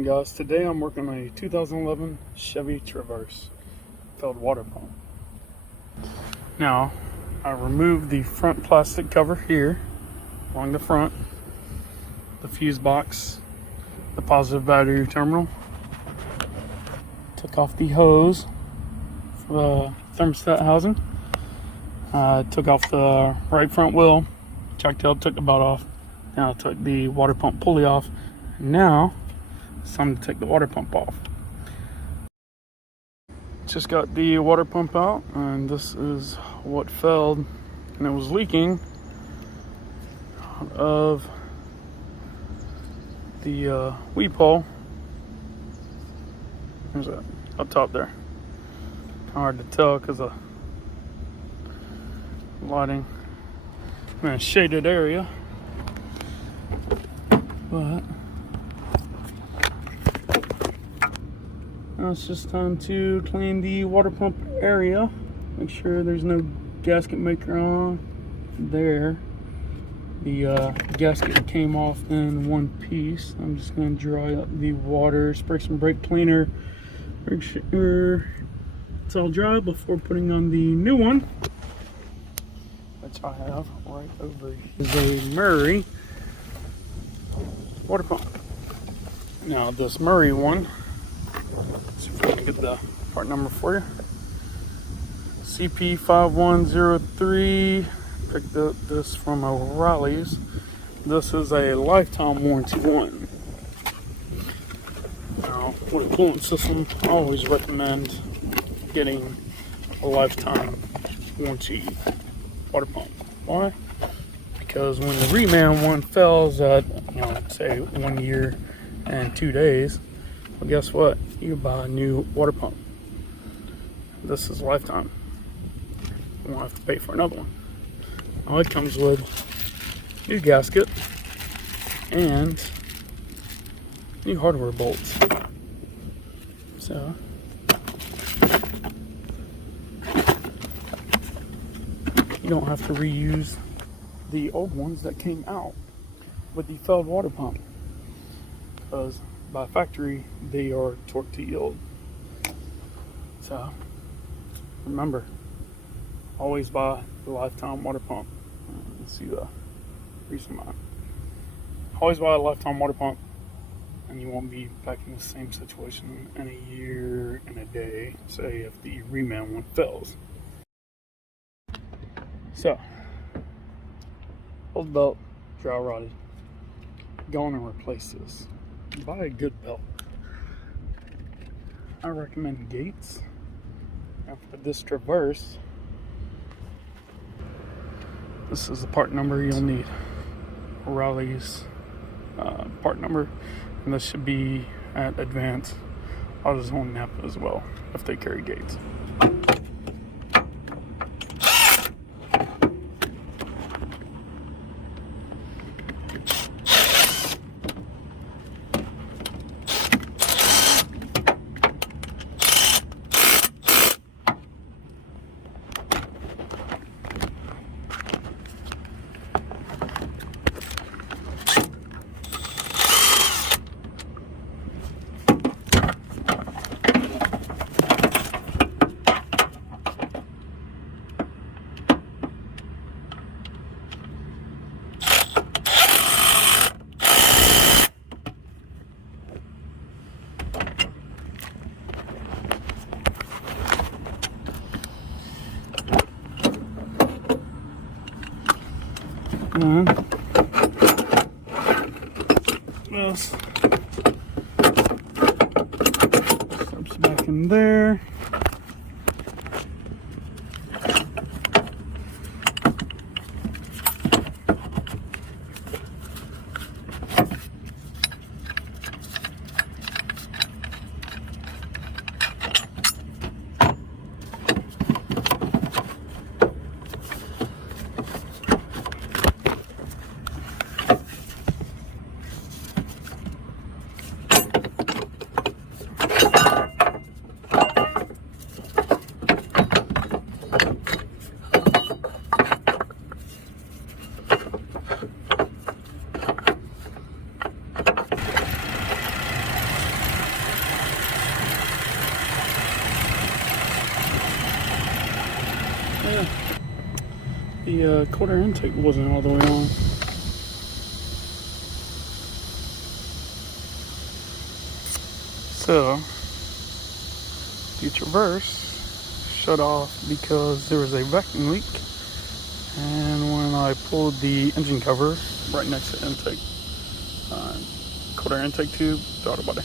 Guys, today I'm working on a 2011 Chevy Traverse filled water pump. Now, I removed the front plastic cover here along the front, the fuse box, the positive battery terminal, took off the hose for the thermostat housing, took off the right front wheel, checked out, took the belt off. Now I took the water pump pulley off. Now it's time to take the water pump off. Just got the water pump out, and this is what failed, and it was leaking out of the weep hole. There's that up top there. Hard to tell because of lighting. I'm in a shaded area, but now it's just time to clean the water pump area. Make sure there's no gasket maker on there. The gasket came off in one piece. I'm just going to dry up the water, spray some brake cleaner, make sure it's all dry before putting on the new one, which I have right over here. This is a Murray water pump. Now this Murray one, let's see if I can get the part number for you. CP5103. Picked up this from O'Reilly's. This is a lifetime warranty one. Now, with a coolant system, I always recommend getting a lifetime warranty water pump. Why? Because when the reman one fails at, say 1 year and 2 days, well, guess what? You buy a new water pump. This is lifetime. You won't have to pay for another one. Now it comes with new gasket and new hardware bolts. So you don't have to reuse the old ones that came out with the failed water pump, because by factory they are torque to yield. So remember, always buy the lifetime water pump. Let's see the reason why. Always buy a lifetime water pump, and you won't be back in the same situation in a year and a day, say if the reman one fails. So, old belt, dry rotted. Go on and replace this. Buy a good belt. I recommend Gates. And for this Traverse, this is the part number you'll need. O'Reilly's part number, and this should be at Advance AutoZone Napa as well, if they carry Gates. And this slips back in there. the cold air intake wasn't all the way on. So the Traverse shut off because there was a vacuum leak, and when I pulled the engine cover right next to the intake, cold air intake tube, throttle body.